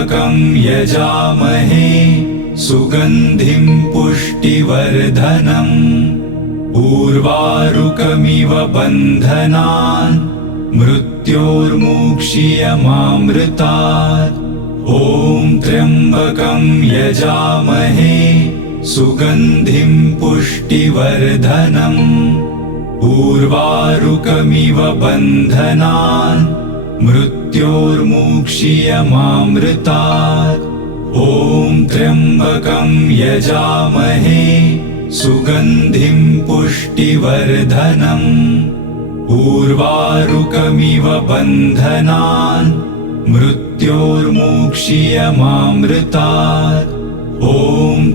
त्र्यम्बकं यजामहे सुगन्धिं पुष्टिवर्धनम् उर्वारुकमिव बन्धनान् मृत्योर्मुक्षीयमामृतात्। ॐ त्र्यम्बकं यजामहे सुगन्धिं पुष्टिवर्धनम् उर्वारुकमिव बन्धनान् मृत्योर्मुक्षीयमामृतात्। ॐ त्र्यम्बकं यजामहे सुगन्धिं पुष्टिवर्धनम् उर्वारुकमिव बन्धनान् मृत्योर्मुक्षीयमामृतात्। ॐ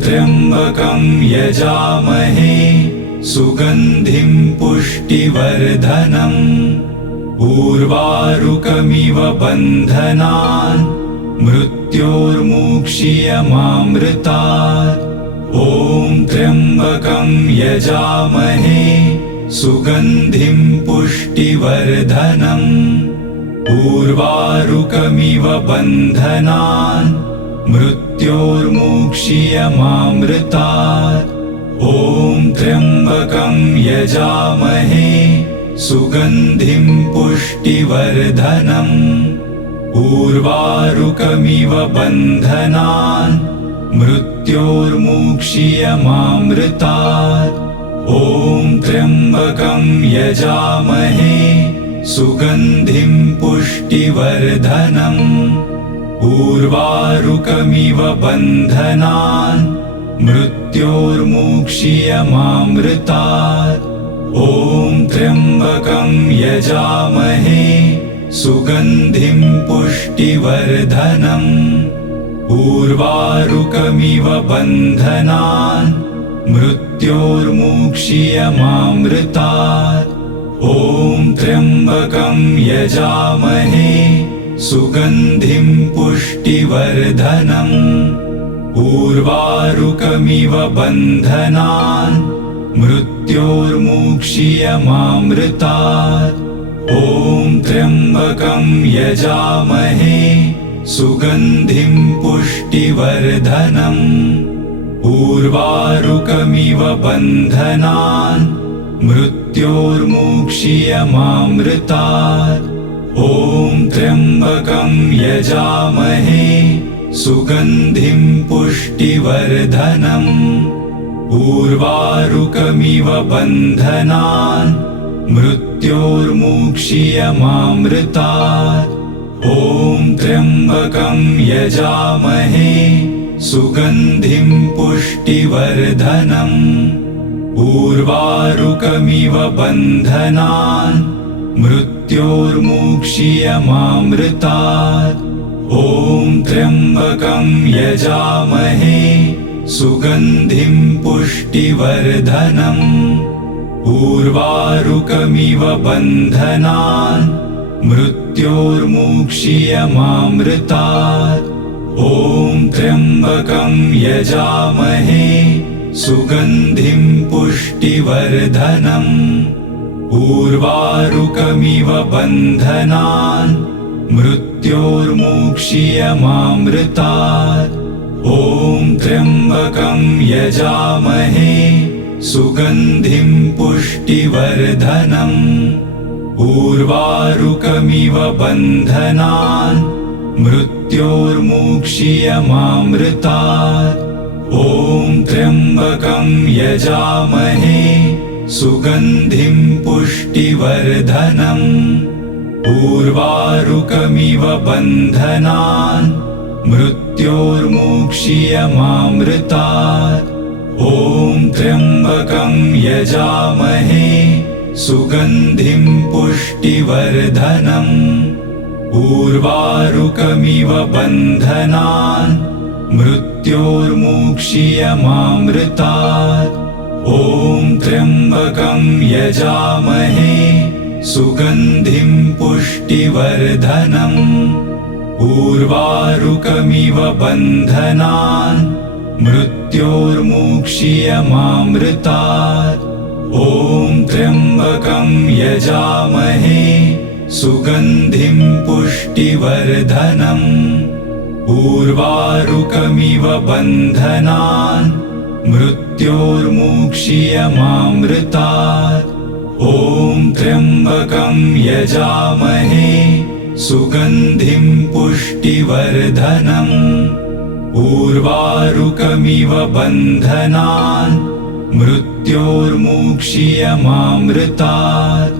त्र्यम्बकं यजामहे सुगन्धिं पुष्टिवर्धनम् उर्वारुकमिव बन्धनान् मृत्योर्मुक्षीयमामृतात्। ॐ त्र्यम्बकं यजामहे सुगन्धिं पुष्टिवर्धनम् उर्वारुकमिव बन्धनान् मृत्योर्मुक्षीयमामृतात्। ॐ त्र्यम्बकं यजामहे सुगन्धिं पुष्टिवर्धनम् उर्वारुकमिव बन्धनान् मृत्योर्मुक्षीयमामृतात्। ॐ त्र्यम्बकं यजामहे सुगन्धिं पुष्टिवर्धनम् उर्वारुकमिव बन्धनान् मृत्योर्मुक्षीयमामृतात्। ॐ त्र्यम्बकं यजामहे सुगन्धिं पुष्टिवर्धनम् उर्वारुकमिव बन्धनान् मृत्योर्मुक्षीयमामृतात्। ॐ त्र्यम्बकं यजामहे सुगन्धिं पुष्टिवर्धनम् उर्वारुकमिव बन्धनान् मृत्योर्मुक्षीयमामृतात्। ॐ त्र्यम्बकं यजामहे सुगन्धिं पुष्टिवर्धनम् उर्वारुकमिव बन्धनान् मृत्योर्मुक्षीयमामृतात्। ॐ त्र्यम्बकं यजामहे सुगन्धिं पुष्टिवर्धनम् उर्वारुकमिव बन्धनान् मृत्योर्मुक्षीयमामृतात्। ॐ त्र्यम्बकं यजामहे सुगन्धिं पुष्टिवर्धनम् उर्वारुकमिव बन्धनान् मृत्योर्मुक्षीयमामृतात्। ॐ त्र्यम्बकं यजामहे सुगन्धिं पुष्टिवर्धनम् उर्वारुकमिव बन्धनान् मृत्योर्मुक्षीयमामृतात्। ॐ त्र्यम्बकं यजामहे सुगन्धिं पुष्टिवर्धनम् उर्वारुकमिव बन्धनान् मृत्योर्मुक्षीयमामृतात्। ॐ त्र्यम्बकं यजामहे सुगन्धिं पुष्टिवर्धनम् उर्वारुकमिव बन्धनान् मृत्योर्मुक्षीयमामृतात्। ॐ त्र्यम्बकं यजामहे सुगन्धिं पुष्टिवर्धनम् उर्वारुकमिव बन्धनान् मृत्योर्मुक्षीयमामृतात्। ॐ त्र्यम्बकं यजामहे सुगन्धिं पुष्टिवर्धनम् उर्वारुकमिव बन्धनान् मृत्योर्मुक्षीयमामृतात्। ॐ त्र्यम्बकं यजामहे सुगन्धिं पुष्टिवर्धनम् उर्वारुकमिव बन्धनान् मृत्योर्मुक्षीयमामृतात्। ॐ त्र्यम्बकं यजामहे सुगन्धिं पुष्टिवर्धनम् उर्वारुकमिव बन्धनान् मृत्योर्मुक्षीयमामृतात्। ॐ त्र्यम्बकं यजामहे सुगन्धिं पुष्टिवर्धनम्। उर्वारुकमिव बन्धनान् मृत्योर्मुक्षीयमामृतात्।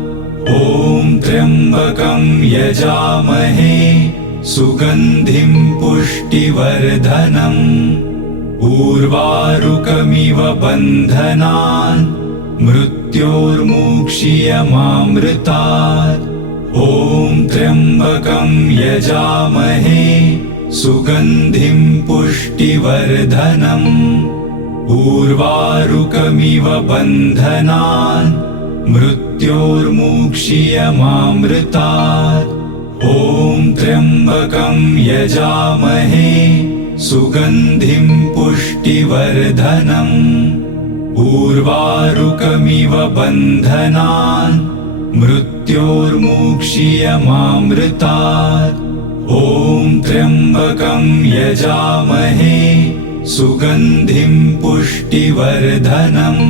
ॐ त्र्यम्बकं यजामहे सुगन्धिं पुष्टिवर्धनम्। उर्वारुकमिव बन्धनान् मृत्योर्मुक्षीयमामृतात्। ॐ त्र्यम्बकं यजामहे सुगन्धिं पुष्टिवर्धनम्। उर्वारुकमिव बन्धनान् मृत्योर्मुक्षीयमामृतात्। ॐ त्र्यम्बकं यजामहे सुगन्धिं पुष्टिवर्धनम्। उर्वारुकमिव बन्धनान् मृत्योर्मुक्षीयमामृतात्। ॐ त्र्यम्बकं यजामहे सुगन्धिं पुष्टिवर्धनम्।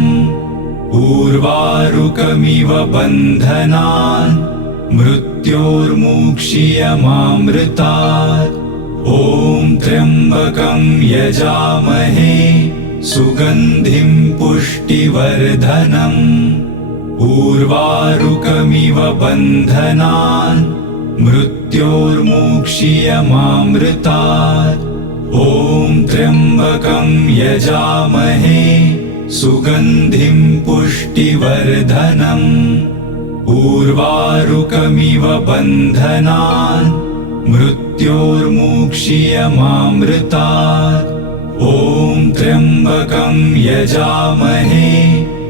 उर्वारुकमिव बन्धनान् मृत्योर्मुक्षीयमामृतात्। ॐ त्र्यम्बकं यजामहे सुगन्धिं पुष्टिवर्धनम्। उर्वारुकमिव बन्धनान् मृत्योर्मुक्षीयमामृतात्। ॐ त्र्यम्बकं यजामहे सुगन्धिं पुष्टिवर्धनम्। उर्वारुकमिव बन्धनान् मृत्योर्मुक्षीयमामृतात्। ॐ त्र्यम्बकं यजामहे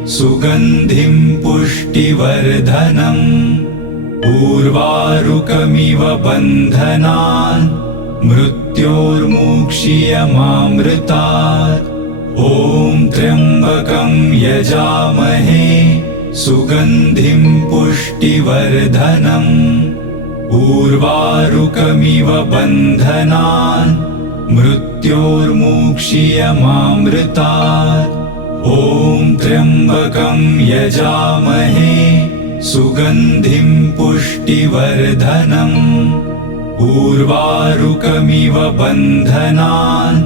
सुगन्धिं पुष्टिवर्धनम्। उर्वारुकमिव बन्धनान् मृत्योर्मुक्षीयमामृतात्। ॐ त्र्यम्बकं यजामहे सुगन्धिं पुष्टिवर्धनम्। उर्वारुकमिव बन्धनान् मृत्योर्मुक्षीयमामृतात्। ॐ त्र्यम्बकं यजामहे सुगन्धिं पुष्टिवर्धनम्। उर्वारुकमिव बन्धनान्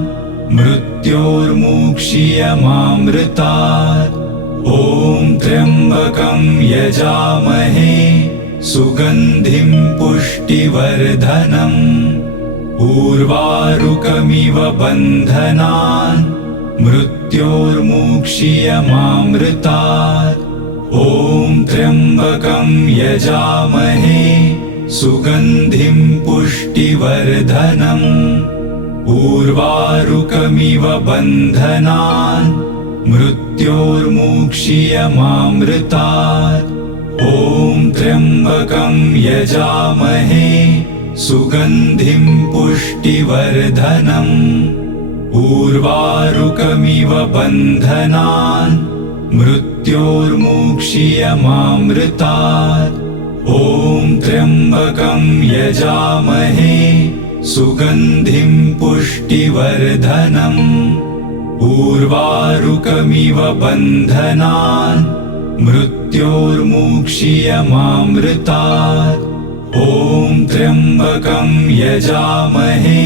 मृत्योर्मुक्षीयमामृतात्। ॐ त्र्यम्बकं यजामहे सुगन्धिं पुष्टिवर्धनम्। उर्वारुकमिव बन्धनान् मृत्योर्मुक्षीयमामृतात्। ॐ त्र्यम्बकं यजामहे सुगन्धिं पुष्टिवर्धनम्। उर्वारुकमिव बन्धनान् मृत्योर्मुक्षीयमामृतात्। ॐ त्र्यम्बकं यजामहे सुगन्धिं पुष्टिवर्धनम्। उर्वारुकमिव बन्धनान् मृत्योर्मुक्षीयमामृतात्। ॐ त्र्यम्बकं यजामहे सुगन्धिं पुष्टिवर्धनम्। उर्वारुकमिव बन्धनान् मृत्योर्मुक्षीयमामृतात्। ॐ त्र्यम्बकं यजामहे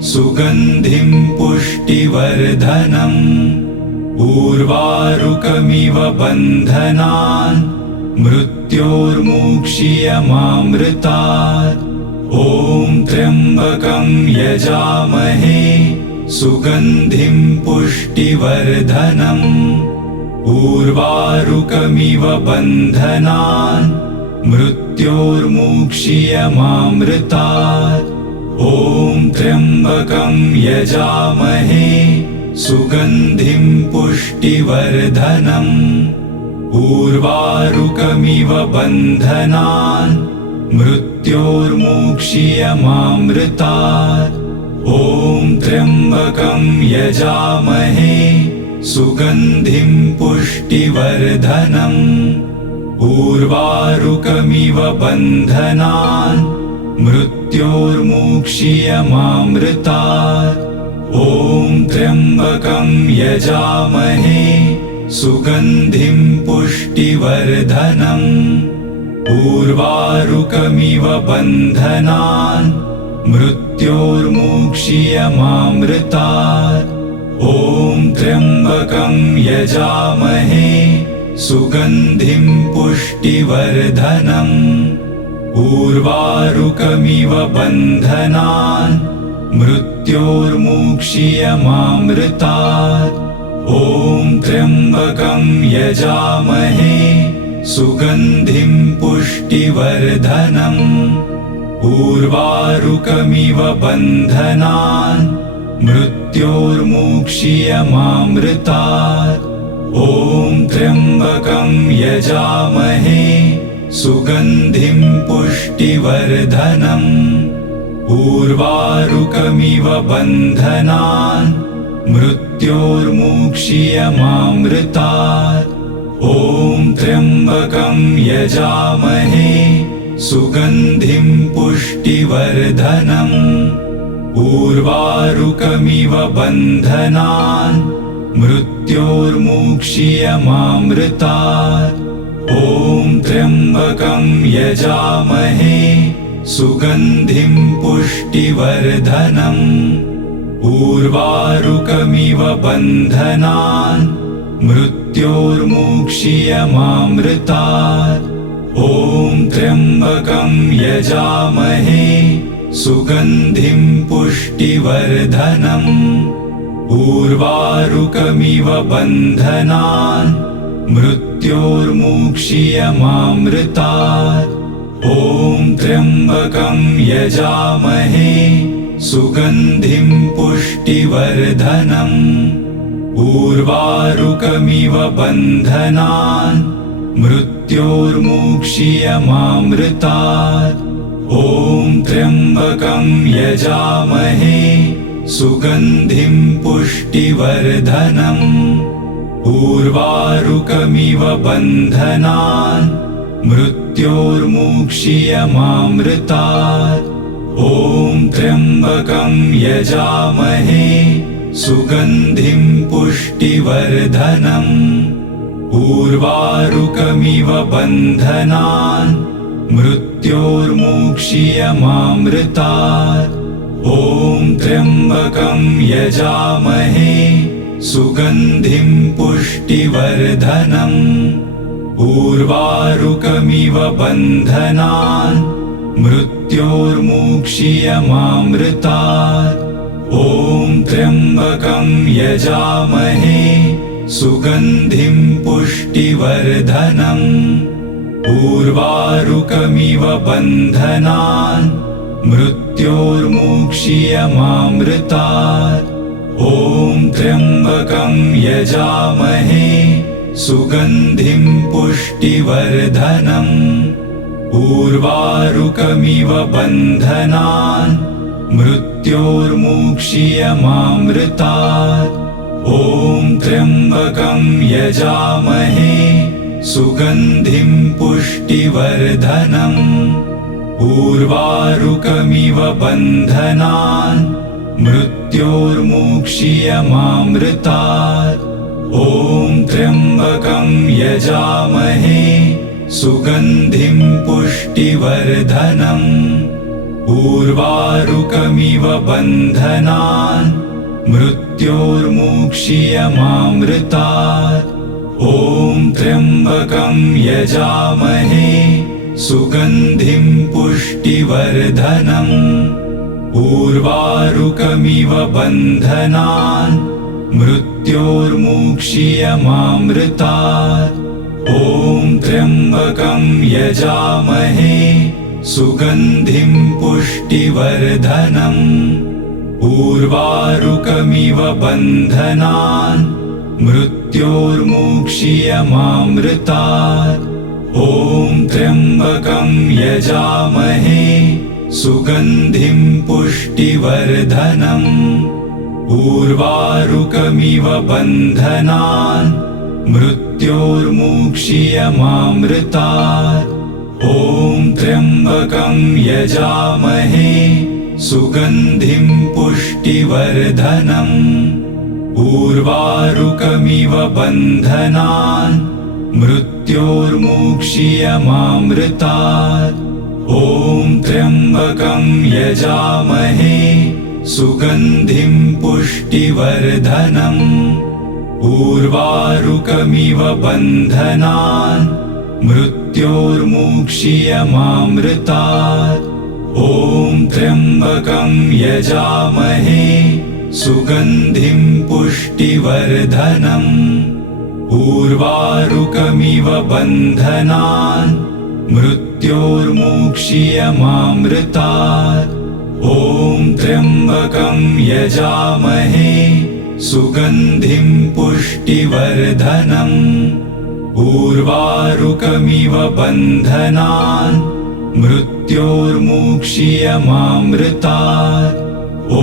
सुगन्धिं पुष्टिवर्धनम्। उर्वारुकमिव बन्धनान् मृत्योर्मुक्षीयमामृतात्। ॐ त्र्यम्बकं यजामहे सुगन्धिं पुष्टिवर्धनम्। उर्वारुकमिव बन्धनान् मृत्योर्मुक्षीयमामृतात्। ॐ त्र्यम्बकं यजामहे सुगन्धिं पुष्टिवर्धनम्। उर्वारुकमिव बन्धनान् मृत्योर्मुक्षीयमामृतात्। ॐ त्र्यम्बकं यजामहे सुगन्धिं पुष्टिवर्धनम्। उर्वारुकमिव बन्धनान् मृत्योर्मुक्षीयमामृतात्। ॐ त्र्यम्बकं यजामहे सुगन्धिं पुष्टिवर्धनम्। उर्वारुकमिव बन्धनान् मृत्योर्मुक्षीयमामृतात्। ॐ त्र्यम्बकं यजामहे सुगन्धिं पुष्टिवर्धनम्। उर्वारुकमिव बन्धनान् मृत्योर्मुक्षीयमामृतात्। ॐ त्र्यम्बकं यजामहे सुगन्धिं पुष्टिवर्धनम्। उर्वारुकमिव बन्धनान् मृत्योर्मुक्षीयमामृतात्। ॐ त्र्यम्बकं यजामहे सुगन्धिं पुष्टिवर्धनम्। उर्वारुकमिव बन्धनान् मृत्योर्मुक्षीयमामृतात्। ॐ त्र्यम्बकं यजामहे सुगन्धिं पुष्टिवर्धनम्। उर्वारुकमिव बन्धनान् मृत्योर्मुक्षीयमामृतात्। ॐ त्र्यम्बकं यजामहे सुगन्धिं पुष्टिवर्धनम्। उर्वारुकमिव बन्धनान् मृत्योर्मुक्षीयमामृतात्। ॐ त्र्यम्बकं यजामहे सुगन्धिं पुष्टिवर्धनम्। उर्वारुकमिव बन्धनान् मृत्योर्मुक्षीयमामृतात्। ॐ त्र्यम्बकं यजामहे सुगन्धिं पुष्टिवर्धनम्। उर्वारुकमिव बन्धनान् मृत्योर्मुक्षीयमामृतात्। ॐ त्र्यम्बकं यजामहे सुगन्धिं पुष्टिवर्धनम्। उर्वारुकमिव बन्धनान् मृत्योर्मुक्षीयमामृतात्। ॐ त्र्यम्बकं यजामहे सुगन्धिं पुष्टिवर्धनम्। उर्वारुकमिव बन्धनान् मृत्योर्मुक्षीयमामृतात्। ॐ त्र्यम्बकं यजामहे सुगन्धिं पुष्टिवर्धनम्। उर्वारुकमिव बन्धनान् मृत्योर्मुक्षीयमामृतात्। ॐ त्र्यम्बकं यजामहे सुगन्धिं पुष्टिवर्धनम्। उर्वारुकमिव बन्धनान् मृत्योर्मुक्षीयमामृतात्। ॐ त्र्यम्बकं यजामहे सुगन्धिं पुष्टिवर्धनम्। उर्वारुकमिव बन्धनान् मृत्योर्मुक्षीयमामृतात्। ॐ त्र्यम्बकं यजामहे सुगन्धिं पुष्टिवर्धनम्। उर्वारुकमिव बन्धनान् मृत्योर्मुक्षीयमामृतात्। ॐ त्र्यम्बकं यजामहे सुगन्धिं पुष्टिवर्धनम्। उर्वारुकमिव बन्धनान् मृत्योर्मुक्षीयमामृतात्। ॐ त्र्यम्बकं यजामहे सुगन्धिं पुष्टिवर्धनम्। उर्वारुकमिव बन्धनान् मृत्योर्मुक्षीयमामृतात्। ॐ त्र्यम्बकं यजामहे सुगन्धिं पुष्टिवर्धनम्। उर्वारुकमिव बन्धनान् मृत्योर्मुक्षीयमामृतात्। ॐ त्र्यम्बकं यजामहे सुगन्धिं पुष्टिवर्धनम्। उर्वारुकमिव बन्धनान् मृत्योर्मुक्षीयमामृतात्। ॐ त्र्यम्बकं यजामहे सुगन्धिं पुष्टिवर्धनम् उर्वारुकमिव बन्धनान् मृत्योर्मुक्षीयमामृतात् ॐ त्र्यम्बकं यजामहे सुगन्धिं पुष्टिवर्धनम् उर्वारुकमिव बन्धनान् मृत्योर्मुक्षीयमामृतात् ॐ त्र्यम्बकं यजामहे सुगन्धिं पुष्टिवर्धनम् उर्वारुकमिव बन्धनान् मृत्योर्मुक्षीयमामृतात् ॐ त्र्यम्बकं यजामहे सुगन्धिं पुष्टिवर्धनम् उर्वारुकमिव बन्धनान् मृत्योर्मुक्षीयमामृतात् ॐ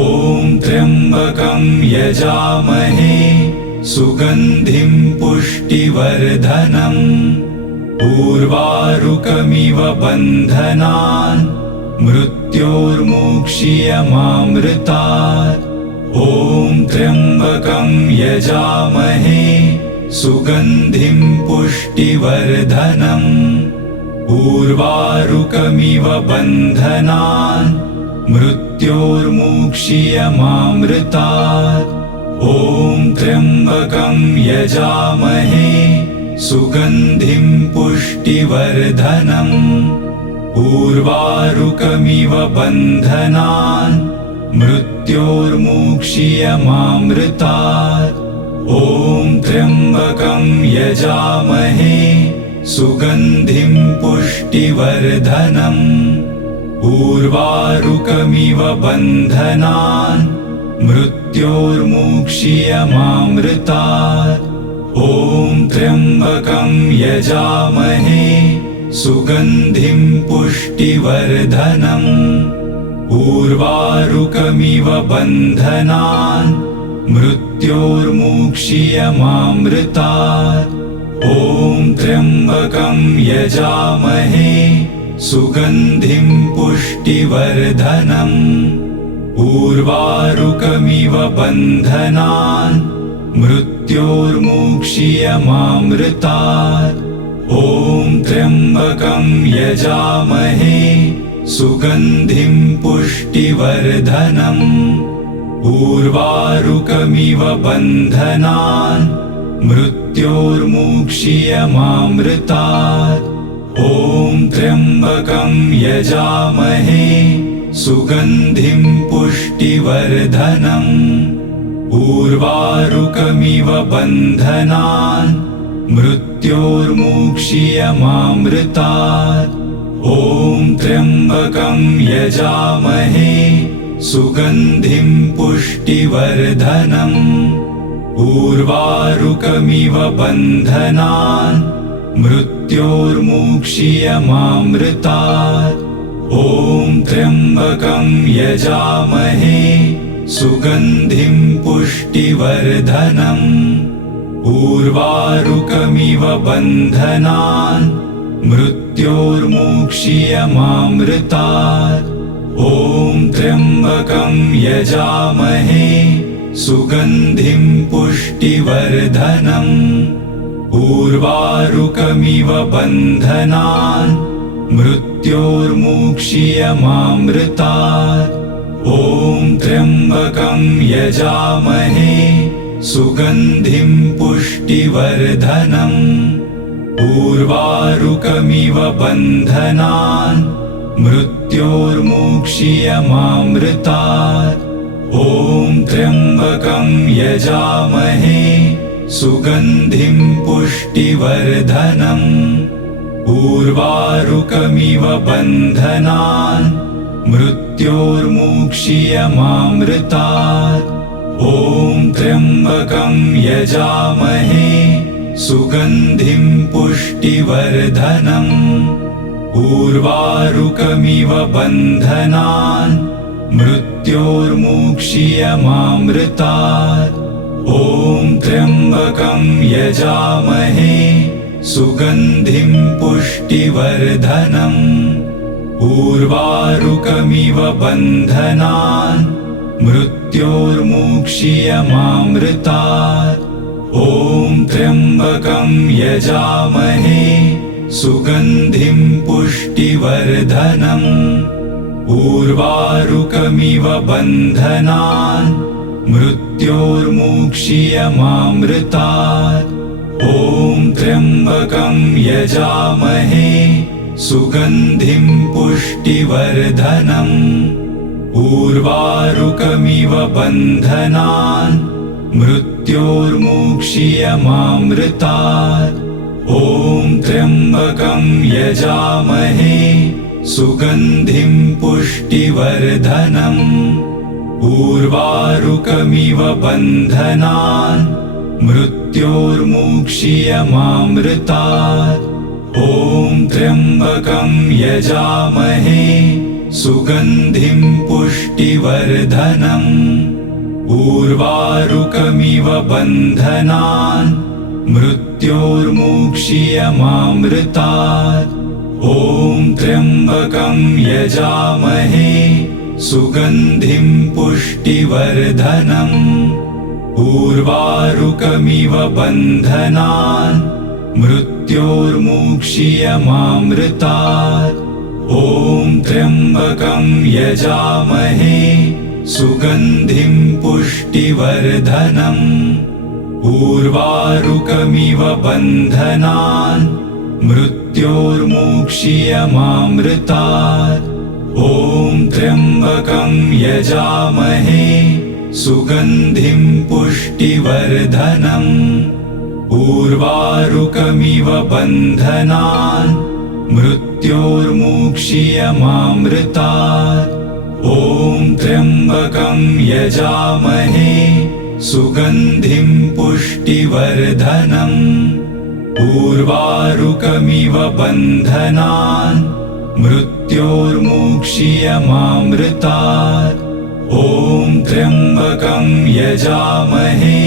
त्र्यम्बकं यजामहे सुगन्धिं पुष्टिवर्धनम् उर्वारुकमिव बन्धनान् मृत्योर्मुक्षीयमामृतात् ॐ त्र्यम्बकं यजामहे सुगन्धिं पुष्टिवर्धनम् उर्वारुकमिव बन्धनान् मृत्योर्मुक्षीयमामृतात् ॐ त्र्यम्बकं यजामहे सुगन्धिं पुष्टिवर्धनम् उर्वारुकमिव बन्धनान् मृत्योर्मुक्षीयमामृतात् ॐ त्र्यम्बकं यजामहे सुगन्धिं पुष्टिवर्धनम् उर्वारुकमिव बन्धनान् मृत्योर्मुक्षीयमामृतात् ॐ त्र्यम्बकं यजामहे सुगन्धिं पुष्टिवर्धनम् उर्वारुकमिव बन्धनान् मृत्योर्मुक्षीयमामृतात् ॐ त्र्यम्बकं यजामहे सुगन्धिं पुष्टिवर्धनम् उर्वारुकमिव बन्धनान् मृत्योर्मुक्षीयमामृतात् ॐ त्र्यम्बकं यजामहे सुगन्धिं पुष्टिवर्धनम् उर्वारुकमिव बन्धनान् मृत्योर्मुक्षीयमामृतात् ॐ त्र्यम्बकं यजामहे सुगन्धिं पुष्टिवर्धनम् उर्वारुकमिव बन्धनान् मृत्योर्मुक्षीयमामृतात् ॐ त्र्यम्बकं यजामहे सुगन्धिं पुष्टिवर्धनम् उर्वारुकमिव बन्धनान् मृत्योर्मुक्षीयमामृतात् ॐ त्र्यम्बकं यजामहे सुगन्धिं पुष्टिवर्धनम् उर्वारुकमिव बन्धनान् मृत्योर्मुक्षीयमामृतात् ॐ त्र्यम्बकं यजामहे सुगन्धिं पुष्टिवर्धनम् उर्वारुकमिव बन्धनान् मृत्योर्मुक्षीयमामृतात् ॐ त्र्यम्बकं यजामहे सुगन्धिं पुष्टिवर्धनम् उर्वारुकमिव बन्धनान् मृत्योर्मुक्षीयमामृतात् ॐ त्र्यम्बकं यजामहे सुगन्धिं पुष्टिवर्धनम् उर्वारुकमिव बन्धनान् मृत्योर्मुक्षीयमामृतात् ॐ त्र्यम्बकं यजामहे सुगन्धिं पुष्टिवर्धनम् उर्वारुकमिव बन्धनान् मृत्योर्मुक्षीयमामृतात् ॐ त्र्यम्बकं यजामहे सुगन्धिं पुष्टिवर्धनम् उर्वारुकमिव बन्धनान् मृत्योर्मुक्षीयमामृतात् ॐ त्र्यम्बकं यजामहे सुगन्धिं पुष्टिवर्धनम् उर्वारुकमिव बन्धनान् मृत्योर्मुक्षीयमामृतात् ॐ त्र्यम्बकं यजामहे सुगन्धिं पुष्टिवर्धनम् उर्वारुकमिव बन्धनान् मृत्योर्मुक्षीयमामृतात् ॐ त्र्यम्बकं यजामहे सुगन्धिं पुष्टिवर्धनम् उर्वारुकमिव बन्धनान् मृत्योर्मुक्षीयमामृतात् ॐ त्र्यम्बकं यजामहे सुगन्धिं पुष्टिवर्धनम् उर्वारुकमिव बन्धनान् मृत्योर्मुक्षीयमामृतात् ॐ त्र्यम्बकं यजामहे सुगन्धिं पुष्टिवर्धनम् उर्वारुकमिव बन्धनान् मृत्योर्मुक्षीयमामृतात् ॐ त्र्यम्बकं यजामहे सुगन्धिं पुष्टिवर्धनम् उर्वारुकमिव बन्धनान् मृत्योर्मुक्षीयमामृतात् ॐ त्र्यम्बकं यजामहे सुगन्धिं पुष्टिवर्धनम् उर्वारुकमिव बन्धनान् मृत्योर्मुक्षीयमामृतात् ॐ त्र्यम्बकं यजामहे सुगन्धिं पुष्टिवर्धनम् उर्वारुकमिव बन्धनान् मृत्योर्मुक्षीयमामृतात् ॐ त्र्यम्बकं यजामहे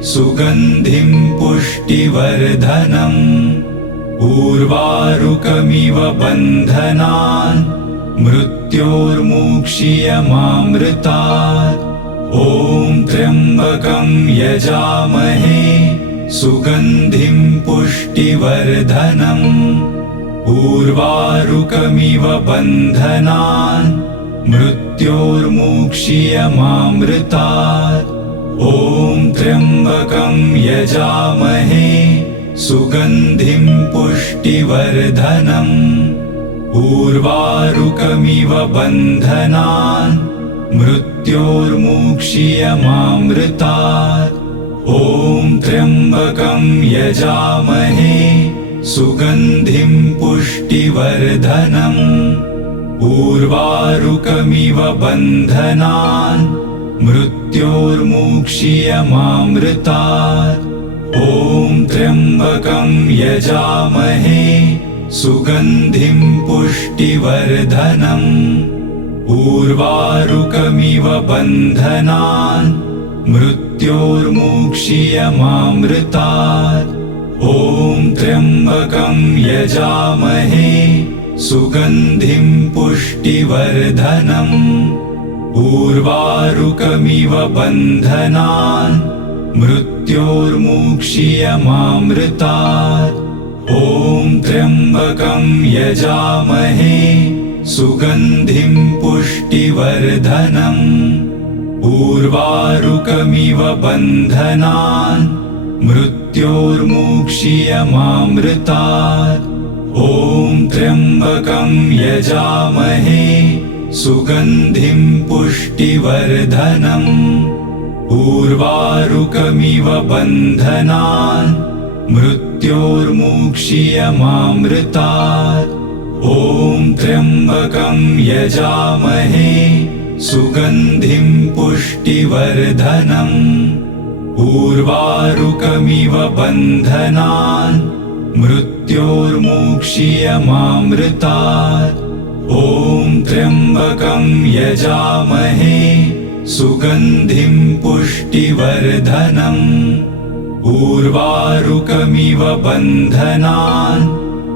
सुगन्धिं पुष्टिवर्धनम् उर्वारुकमिव बन्धनान् मृत्योर्मुक्षीयमामृतात् ॐ त्र्यम्बकं यजामहे सुगन्धिं पुष्टिवर्धनम् उर्वारुकमिव बन्धनान् मृत्योर्मुक्षीयमामृतात् ॐ त्र्यम्बकं यजामहे सुगन्धिं पुष्टिवर्धनम् उर्वारुकमिव बन्धनान् मृत्योर्मुक्षीयमामृतात् ॐ त्र्यम्बकं यजामहे सुगन्धिं पुष्टिवर्धनम् उर्वारुकमिव बन्धनान् मृत्योर्मुक्षीयमामृतात् ॐ त्र्यम्बकं यजामहे सुगन्धिं पुष्टिवर्धनम् उर्वारुकमिव बन्धनान् मृत्योर्मुक्षीयमामृतात् ॐ त्र्यम्बकं यजामहे सुगन्धिं पुष्टिवर्धनम् उर्वारुकमिव बन्धनान् मृत्योर्मुक्षीयमामृतात् ॐ त्र्यम्बकं यजामहे सुगन्धिं पुष्टिवर्धनम् उर्वारुकमिव बन्धनान् मृत्योर्मुक्षीयमामृतात् ॐ त्र्यम्बकं यजामहे सुगन्धिं पुष्टिवर्धनम् उर्वारुकमिव बन्धनान् मृत्योर्मुक्षीयमामृतात् ॐ त्र्यम्बकं यजामहे सुगन्धिं पुष्टिवर्धनम् उर्वारुकमिव बन्धनान् मृत्योर्मुक्षीयमामृतात् ॐ त्र्यम्बकं यजामहे सुगन्धिं पुष्टिवर्धनम् उर्वारुकमिव बन्धनान्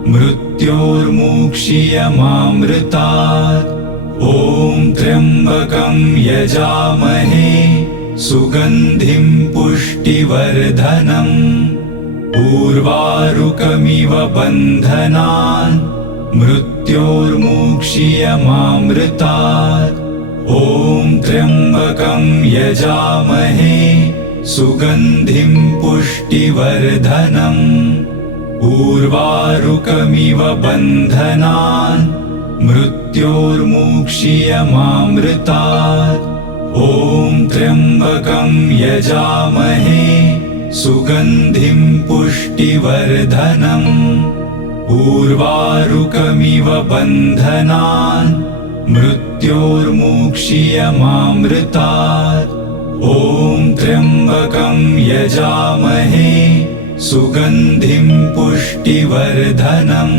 मृत्योर्मुक्षीयमामृतात्। ॐ त्र्यम्बकं यजामहे सुगन्धिं पुष्टिवर्धनम्। उर्वारुकमिव बन्धनान् मृत्योर्मुक्षीयमामृतात्। ॐ त्र्यम्बकं यजामहे सुगन्धिं पुष्टिवर्धनम्। उर्वारुकमिव बन्धनान् मृत्योर्मुक्षीयमामृतात्। ॐ त्र्यम्बकं यजामहे सुगन्धिं पुष्टिवर्धनम्। उर्वारुकमिव बन्धनान् मृत्योर्मुक्षीयमामृतात्। ॐ त्र्यम्बकं यजामहे सुगन्धिं पुष्टिवर्धनम्।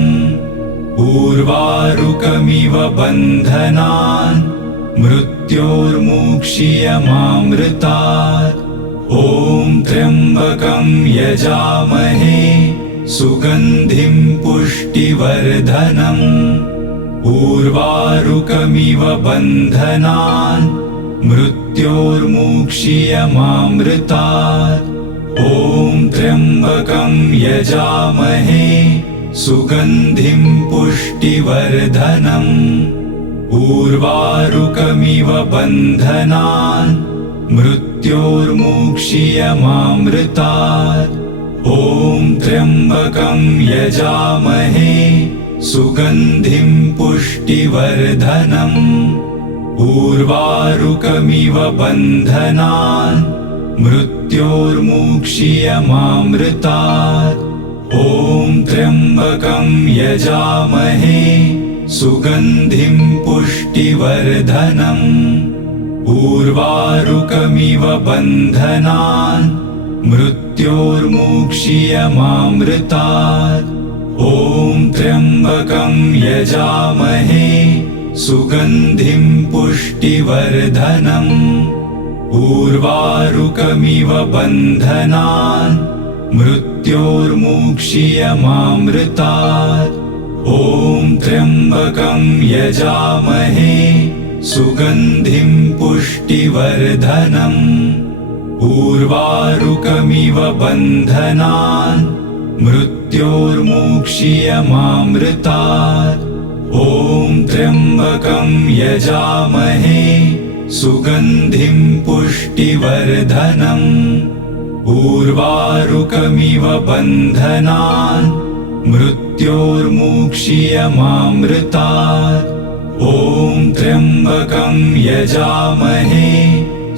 उर्वारुकमिव बन्धनान् मृत्योर्मुक्षीयमामृतात्। ॐ त्र्यम्बकं यजामहे सुगन्धिं पुष्टिवर्धनम्। उर्वारुकमिव बन्धनान् मृत्योर्मुक्षीयमामृतात्। ॐ त्र्यम्बकं यजामहे सुगन्धिं पुष्टिवर्धनम्। उर्वारुकमिव बन्धनान् मृत्योर्मुक्षीयमामृतात्। ॐ त्र्यम्बकं यजामहे सुगन्धिं पुष्टिवर्धनम्। उर्वारुकमिव बन्धनान् मृत्योर्मुक्षीयमामृतात्। ॐ त्र्यम्बकं यजामहे सुगन्धिं पुष्टिवर्धनम्। उर्वारुकमिव बन्धनान् मृत्योर्मुक्षीयमामृतात्। ॐ त्र्यम्बकं यजामहे सुगन्धिं पुष्टिवर्धनम्। उर्वारुकमिव बन्धनान् मृत्योर्मुक्षीयमामृतात्। ॐ त्र्यम्बकं यजामहे सुगन्धिं पुष्टिवर्धनम्। उर्वारुकमिव बन्धनान् मृत्योर्मुक्षीयमामृतात्। ॐ त्र्यम्बकं यजामहे सुगन्धिं पुष्टिवर्धनम्। उर्वारुकमिव बन्धनान् मृत्योर्मुक्षीयमामृतात्। ॐ त्र्यम्बकं यजामहे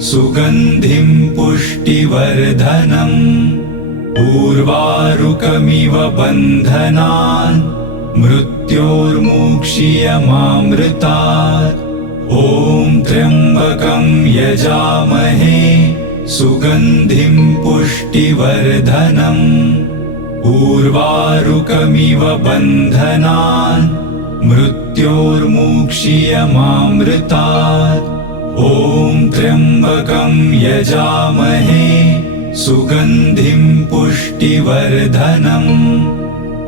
सुगन्धिं पुष्टिवर्धनम्। उर्वारुकमिव बन्धनान् मृत्योर्मुक्षीयमामृतात्। ॐ त्र्यम्बकं यजामहे सुगन्धिं पुष्टिवर्धनम्। उर्वारुकमिव बन्धनान् मृत्योर्मुक्षीयमामृतात्। ॐ त्र्यम्बकं यजामहे सुगन्धिं पुष्टिवर्धनम्।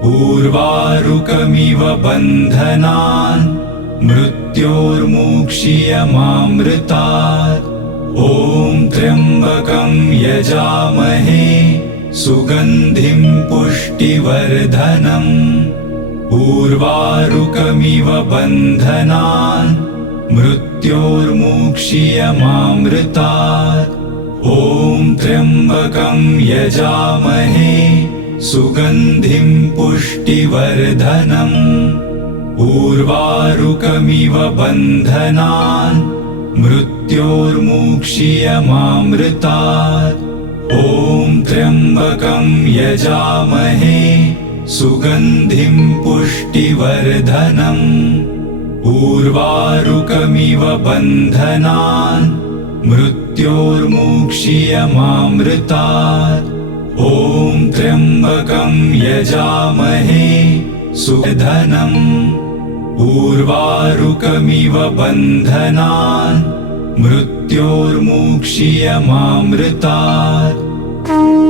उर्वारुकमिव बन्धनान् मृत्योर्मुक्षीयमामृतात्। ॐ त्र्यम्बकं यजामहे सुगन्धिं पुष्टिवर्धनम्। उर्वारुकमिव बन्धनान् मृत्योर्मुक्षीयमामृतात्। ॐ त्र्यम्बकं यजामहे सुगन्धिं पुष्टिवर्धनम्। उर्वारुकमिव बन्धनान् मृत्योर्मुक्षीयमामृतात्। ॐ त्र्यम्बकं यजामहे सुगन्धिं पुष्टिवर्धनम्। उर्वारुकमिव बन्धनान् मृत्योर्मुक्षीयमामृतात्। ॐ त्र्यम्बकं यजामहे सुगन्धिं उर्वारुकमिव बन्धनान् मृत्योर्मुक्षीयमामृतात्।